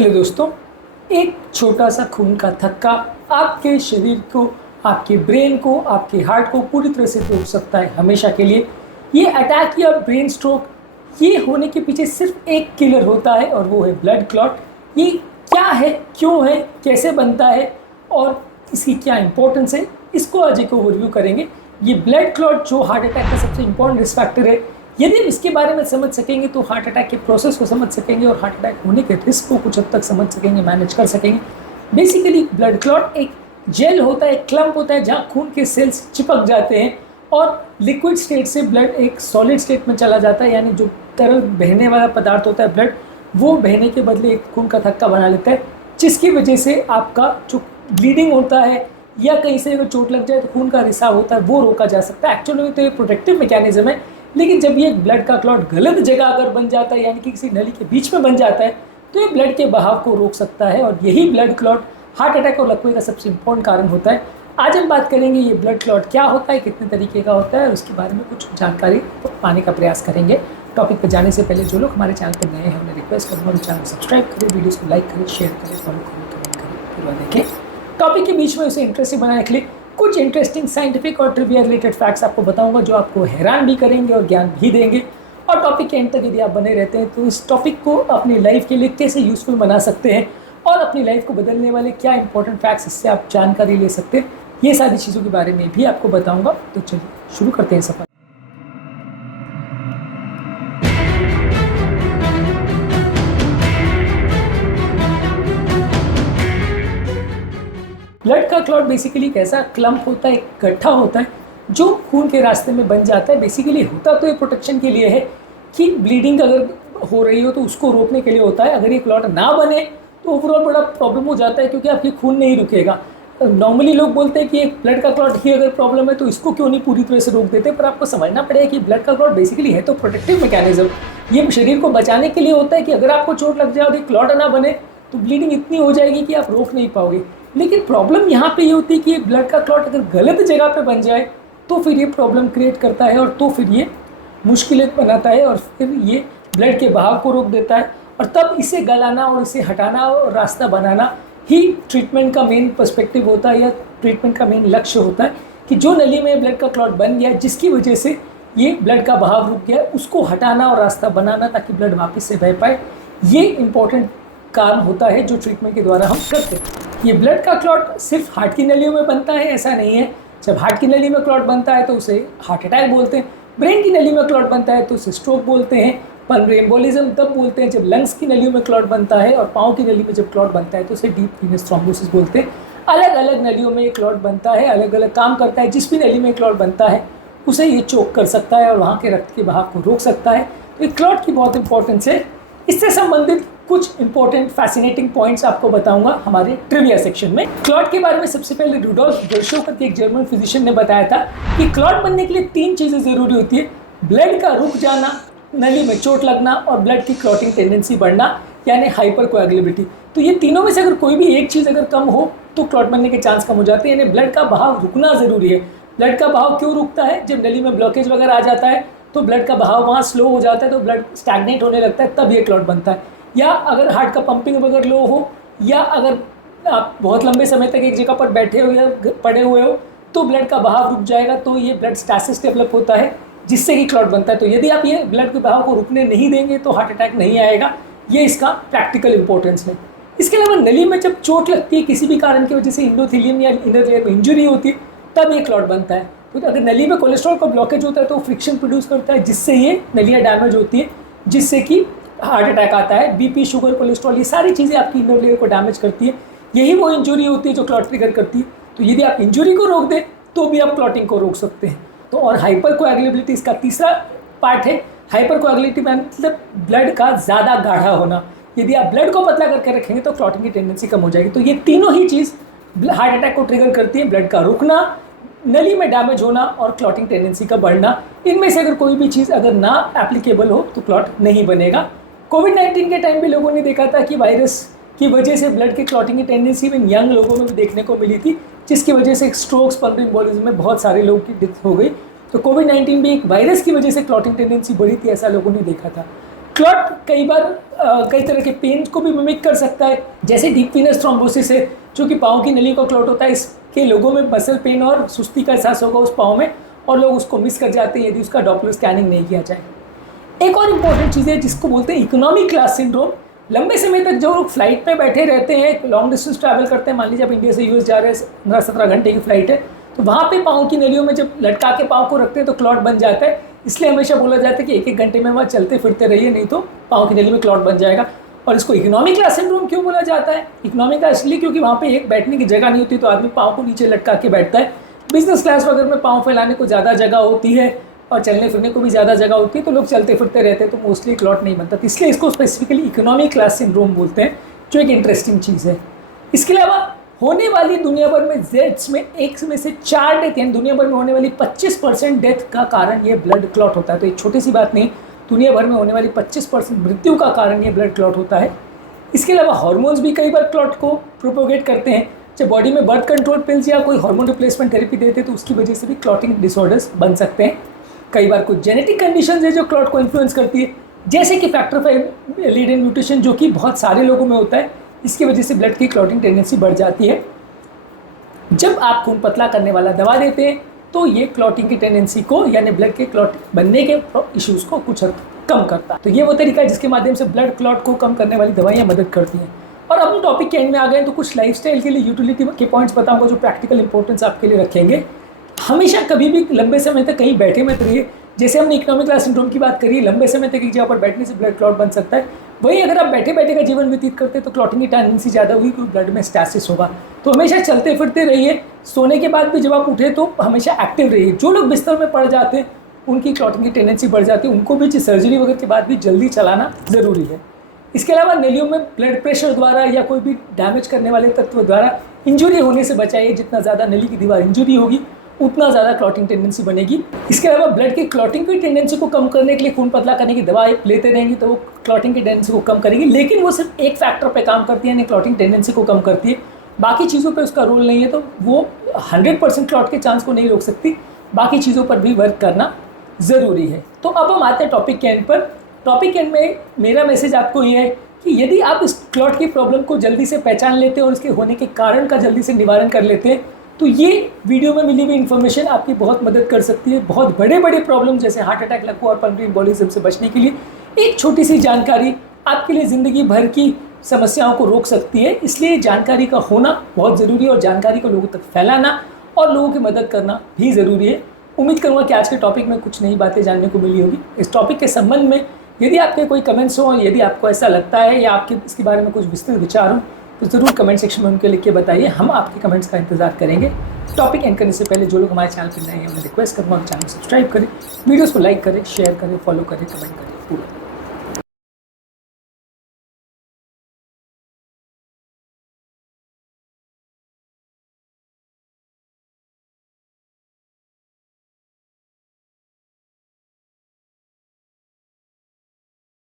Hello दोस्तों, एक छोटा सा खून का थक्का आपके शरीर को, आपके ब्रेन को, आपके हार्ट को पूरी तरह से तोड़ सकता है हमेशा के लिए। ये अटैक या ब्रेन स्ट्रोक, ये होने के पीछे सिर्फ एक किलर होता है और वो है ब्लड क्लॉट। ये क्या है, क्यों है, कैसे बनता है और इसकी क्या इंपॉर्टेंस है, इसको आज एक ओवरव्यू करेंगे। ये ब्लड क्लॉट जो हार्ट अटैक का सबसे इंपॉर्टेंट रिस्क फैक्टर है, यदि हम इसके बारे में समझ सकेंगे तो हार्ट अटैक के प्रोसेस को समझ सकेंगे और हार्ट अटैक होने के रिस्क को कुछ हद तक समझ सकेंगे, मैनेज कर सकेंगे। बेसिकली ब्लड क्लॉट एक जेल होता है, एक क्लम्प होता है जहाँ खून के सेल्स चिपक जाते हैं और लिक्विड स्टेट से ब्लड एक सॉलिड स्टेट में चला जाता है, यानी जो तरल बहने वाला पदार्थ होता है ब्लड, वो बहने के बदले एक खून का थक्का बना लेता है, जिसकी वजह से आपका जो ब्लीडिंग होता है या कहीं से अगर चोट लग जाए तो खून का रिसाव होता है वो रोका जा सकता है। एक्चुअली में तो ये प्रोटेक्टिव मैकेनिज्म है, लेकिन जब ये ब्लड का क्लॉट गलत जगह अगर बन जाता है, यानी कि किसी नली के बीच में बन जाता है, तो ये ब्लड के बहाव को रोक सकता है और यही ब्लड क्लॉट हार्ट अटैक और लकवे का सबसे इंपॉर्टेंट कारण होता है। आज हम बात करेंगे ये ब्लड क्लॉट क्या होता है, कितने तरीके का होता है और उसके बारे में कुछ जानकारी पाने का प्रयास करेंगे। टॉपिक पर जाने से पहले जो लोग हमारे चैनल पर नए हैं उन्हें रिक्वेस्ट करूँगा चैनल को सब्सक्राइब करें, वीडियोज़ को लाइक करें, शेयर करें, फॉलो करें, कमेंट करें, पूरा देखें। टॉपिक के बीच में उसे इंटरेस्टिंग बनाने के लिए कुछ इंटरेस्टिंग साइंटिफिक और ट्रिविया रिलेटेड फैक्ट्स आपको बताऊंगा जो आपको हैरान भी करेंगे और ज्ञान भी देंगे। और टॉपिक के एंड तक यदि आप बने रहते हैं तो इस टॉपिक को अपनी लाइफ के लिए कैसे यूज़फुल बना सकते हैं और अपनी लाइफ को बदलने वाले क्या इंपॉर्टेंट फैक्ट्स, इससे आप जानकारी ले सकते हैं, ये सारी चीज़ों के बारे में भी आपको बताऊँगा। तो चलिए शुरू करते हैं सफ़र। ब्लड का क्लॉट बेसिकली एक ऐसा क्लम्प होता है, एक गड्ढा होता है जो खून के रास्ते में बन जाता है। बेसिकली होता तो ये प्रोटेक्शन के लिए है कि ब्लीडिंग अगर हो रही हो तो उसको रोकने के लिए होता है। अगर ये क्लॉट ना बने तो ओवरऑल बड़ा प्रॉब्लम हो जाता है, क्योंकि आपकी खून नहीं रुकेगा। नॉर्मली लोग बोलते हैं कि एक ब्लड का क्लॉट ही अगर प्रॉब्लम है तो इसको क्यों नहीं पूरी तरह से रोक देते, पर आपको समझना पड़ेगा कि ब्लड का क्लॉट बेसिकली है तो प्रोटेक्टिव मैकेनिज्म। ये शरीर को बचाने के लिए होता है कि अगर आपको चोट लग जाए और एक क्लॉट ना बने तो ब्लीडिंग इतनी हो जाएगी कि आप रोक नहीं पाओगे। लेकिन प्रॉब्लम यहाँ पे ये होती है कि ब्लड का क्लॉट अगर गलत जगह पे बन जाए तो फिर ये प्रॉब्लम क्रिएट करता है और तो फिर ये मुश्किलें बनाता है और फिर ये ब्लड के बहाव को रोक देता है। और तब इसे गलाना और इसे हटाना और रास्ता बनाना ही ट्रीटमेंट का मेन पर्सपेक्टिव होता है या ट्रीटमेंट का मेन लक्ष्य होता है कि जो नली में ब्लड का क्लॉट बन गया जिसकी वजह से ये ब्लड का बहाव रुक गया, उसको हटाना और रास्ता बनाना ताकि ब्लड वापस से बह पाए। ये इंपॉर्टेंट काम होता है जो ट्रीटमेंट के द्वारा हम करते हैं। ये ब्लड का क्लॉट सिर्फ हार्ट की नलियों में बनता है ऐसा नहीं है। जब हार्ट की नली में क्लॉट बनता है तो उसे हार्ट अटैक बोलते हैं। ब्रेन की नली में क्लॉट बनता है तो उसे स्ट्रोक बोलते हैं। पल्मोनरी एम्बोलिज्म तब बोलते हैं जब लंग्स की नलियों में क्लॉट बनता है, और पाँव की नली में जब क्लॉट बनता है तो उसे डीप वीनस थ्रोम्बोसिस बोलते हैं। अलग अलग नलियों में ये क्लॉट बनता है, अलग अलग काम करता है। जिस भी नली में क्लॉट बनता है उसे ये चोक कर सकता है और वहाँ के रक्त के बहाव को रोक सकता है। तो ये क्लॉट की बहुत इंपॉर्टेंस है। इससे संबंधित कुछ इंपॉर्टेंट फैसिनेटिंग पॉइंट्स आपको बताऊंगा हमारे ट्रिविया सेक्शन में। क्लॉट के बारे में सबसे पहले रुडोल्फ वर्शोव करके एक जर्मन फिजिशियन ने बताया था कि क्लॉट बनने के लिए 3 चीज़ें ज़रूरी होती है: ब्लड का रुक जाना, नली में चोट लगना और ब्लड की क्लॉटिंग टेंडेंसी बढ़ना, यानी हाइपर कोएगुलेबिलिटी। तो ये तीनों में से अगर कोई भी एक चीज़ अगर कम हो तो क्लॉट बनने के चांस कम हो जाते हैं, यानी ब्लड का बहाव रुकना ज़रूरी है। ब्लड का बहाव क्यों रुकता है? जब नली में ब्लॉकेज वगैरह आ जाता है तो ब्लड का बहाव वहाँ स्लो हो जाता है, तो ब्लड स्टैग्नेट होने लगता है, तब ये क्लॉट बनता है। या अगर हार्ट का पंपिंग वगैरह लो हो, या अगर आप बहुत लंबे समय तक एक जगह पर बैठे हो या पड़े हुए हो तो ब्लड का बहाव रुक जाएगा, तो ये ब्लड स्टैसिस डेवलप होता है जिससे कि क्लॉट बनता है। तो यदि आप ये ब्लड के बहाव को रुकने नहीं देंगे तो हार्ट अटैक नहीं आएगा। ये इसका प्रैक्टिकल इंपॉर्टेंस है। इसके अलावा नली में जब चोट लगती है किसी भी कारण की वजह से, इंडोथेलियम या इनर लेयर में इंजुरी होती है, तब ये क्लॉट बनता है। तो अगर नली में कोलेस्ट्रॉल का ब्लॉकेज होता है तो फ्रिक्शन प्रोड्यूस करता है जिससे ये नलियाँ डैमेज होती है, जिससे कि हार्ट अटैक आता है। बीपी, शुगर, कोलेस्ट्रॉल, ये सारी चीज़ें आपकी इनर लेयर को डैमेज करती है। यही वो इंजुरी होती है जो क्लॉट ट्रिगर करती है। तो यदि आप इंजुरी को रोक दें तो भी आप क्लॉटिंग को रोक सकते हैं। तो और हाइपर कोएगुलेबिलिटी इसका तीसरा पार्ट है। हाइपर कोएगुलेबिलिटी मतलब ब्लड का ज़्यादा गाढ़ा होना। यदि आप ब्लड को पतला करके रखेंगे तो क्लॉटिंग की टेंडेंसी कम हो जाएगी। तो ये तीनों ही चीज़ हार्ट अटैक को ट्रिगर करती है: ब्लड का रुकना, नली में डैमेज होना और क्लॉटिंग टेंडेंसी का बढ़ना। इनमें से अगर कोई भी चीज़ अगर ना एप्लीकेबल हो तो क्लॉट नहीं बनेगा। कोविड-19 के टाइम भी लोगों ने देखा था कि वायरस की वजह से ब्लड की क्लॉटिंग की टेंडेंसी में यंग लोगों में भी देखने को मिली थी, जिसकी वजह से स्ट्रोक्स, पल्मोनरी एम्बोलिज्म में बहुत सारे लोगों की डेथ हो गई। तो कोविड-19 भी एक वायरस की वजह से क्लॉटिंग टेंडेंसी बढ़ी थी, ऐसा लोगों ने देखा था। क्लॉट कई बार कई तरह के पेन को भी मिमिक कर सकता है, जैसे डीप वीनस थ्रोम्बोसिस है जो कि पाँव की नली का क्लॉट होता है। इसके लोगों में मसल पेन और सुस्ती का एहसास होगा उस पाँव में, और लोग उसको मिस कर जाते हैं यदि उसका डॉपलर स्कैनिंग नहीं किया जाए। एक और इम्पॉर्टेंट चीज़ है जिसको बोलते हैं इकोनॉमी क्लास सिंड्रोम। लंबे समय तक जो लोग फ्लाइट में बैठे रहते हैं, लॉन्ग डिस्टेंस ट्रैवल करते हैं, मान लीजिए आप इंडिया से यूएस जा रहे हैं, 15-17 घंटे की फ्लाइट है, तो वहाँ पे पाँव की नलियों में जब लटका के पाँव को रखते हैं तो क्लॉट बन जाता है। इसलिए हमेशा बोला जाता है कि 1-1 घंटे में वहाँ चलते फिरते रहिए, नहीं तो पाँव की नली में क्लॉट बन जाएगा। और इसको इकोनॉमी क्लास सिंड्रोम क्यों बोला जाता है? इकोनॉमी का इसलिए क्योंकि वहाँ पे एक बैठने की जगह नहीं होती, तो आदमी पाँव को नीचे लटका के बैठता है। बिजनेस क्लास वगैरह में पाँव फैलाने को ज़्यादा जगह होती है और चलने फिरने को भी ज़्यादा जगह होती है, तो लोग चलते फिरते रहते हैं, तो मोस्टली क्लॉट नहीं बनता। इसलिए इसको स्पेसिफिकली इकोनॉमी क्लास सिंड्रोम बोलते हैं, जो एक इंटरेस्टिंग चीज़ है। इसके अलावा होने वाली दुनिया भर में डेथ्स में 1 में से 4 डेथ, यानी दुनिया भर में होने वाली 25% डेथ का कारण ये ब्लड क्लॉट होता है। तो एक छोटी सी बात नहीं, दुनिया भर में होने वाली 25% मृत्यु का कारण ये ब्लड क्लॉट होता है। इसके अलावा हार्मोन्स भी कई बार क्लॉट को प्रोपोगेट करते हैं। जब बॉडी में बर्थ कंट्रोल पिल्स या कोई हार्मोन रिप्लेसमेंट थेरेपी देते हैं तो उसकी वजह से भी क्लॉटिंग डिसऑर्डर्स बन सकते हैं। कई बार कुछ जेनेटिक कंडीशंस है जो क्लॉट को इन्फ्लुएंस करती है, जैसे कि फैक्टर 5 लीडेन म्यूटेशन, जो कि बहुत सारे लोगों में होता है। इसकी वजह से ब्लड की क्लॉटिंग टेंडेंसी बढ़ जाती है। जब आप खून पतला करने वाला दवा देते हैं तो ये क्लॉटिंग की टेंडेंसी को, यानी ब्लड के क्लॉट बनने के इश्यूज़ को कुछ हद कम करता है। तो ये वो तरीका है जिसके माध्यम से ब्लड क्लॉट को कम करने वाली दवाइयाँ मदद करती हैं। और अपने टॉपिक के एंड में आ गए तो कुछ लाइफस्टाइल के लिए यूटिलिटी के पॉइंट्स बताऊंगा जो प्रैक्टिकल इंपॉर्टेंस आपके लिए रखेंगे। हमेशा कभी भी लंबे समय तक कहीं बैठे मत रहिए। जैसे हमने इकोनॉमिक क्लास सिंड्रोम की बात करी, लंबे समय तक एक जगह पर बैठने से ब्लड क्लॉट बन सकता है। वहीं अगर आप बैठे बैठे का जीवन व्यतीत करते हैं तो क्लॉटिंग की टेंडेंसी ज़्यादा हुई, क्योंकि ब्लड में स्टैसिस होगा। तो हमेशा चलते फिरते रहिए। सोने के बाद भी जब आप उठे तो हमेशा एक्टिव रहिए। जो लोग बिस्तर में पड़ जाते हैं उनकी क्लॉटिंग की टेंडेंसी बढ़ जाती है, उनको भी सर्जरी वगैरह के बाद भी जल्दी चलाना ज़रूरी है। इसके अलावा नलियों में ब्लड प्रेशर द्वारा या कोई भी डैमेज करने वाले तत्व द्वारा इंजरी होने से बचाइए। जितना ज़्यादा नली की दीवार इंजरी होगी उतना ज़्यादा क्लॉटिंग टेंडेंसी बनेगी। इसके अलावा ब्लड की क्लॉटिंग की टेंडेंसी को कम करने के लिए खून पतला करने की दवा लेते रहेंगे तो वो क्लॉटिंग की टेंडेंसी को कम करेगी, लेकिन वो सिर्फ एक फैक्टर पे काम करती है, यानी क्लॉटिंग टेंडेंसी को कम करती है। बाकी चीज़ों पे उसका रोल नहीं है, तो वो 100% क्लॉट के चांस को नहीं रोक सकती। बाकी चीज़ों पर भी वर्क करना ज़रूरी है। तो अब हम आते हैं टॉपिक के एंड पर। टॉपिक एंड में मेरा मैसेज आपको ये है कि यदि आप इस क्लॉट की प्रॉब्लम को जल्दी से पहचान लेते हैं और इसके होने के कारण का जल्दी से निवारण कर लेते हैं तो ये वीडियो में मिली हुई इन्फॉर्मेशन आपकी बहुत मदद कर सकती है। बहुत बड़े बड़े प्रॉब्लम जैसे हार्ट अटैक, लकवा और पल्मोनरी एम्बोलिज्म से बचने के लिए एक छोटी सी जानकारी आपके लिए ज़िंदगी भर की समस्याओं को रोक सकती है। इसलिए जानकारी का होना बहुत ज़रूरी है और जानकारी को लोगों तक फैलाना और लोगों की मदद करना भी ज़रूरी है। उम्मीद करूँगा कि आज के टॉपिक में कुछ नई बातें जानने को मिली होगी। इस टॉपिक के संबंध में यदि आपके कोई कमेंट्स हो, यदि आपको ऐसा लगता है या आपके इसके बारे में कुछ विस्तृत विचार हो तो ज़रूर कमेंट सेक्शन में उनके लिख के बताइए। हम आपके कमेंट्स का इंतजार करेंगे। टॉपिक एंड करने से पहले जो लोग हमारे चैनल पर नए हैं उन्हें रिक्वेस्ट करूँगा चैनल सब्सक्राइब करें, वीडियोज़ को लाइक करें, शेयर करें, फॉलो करें, कमेंट करें पूरा।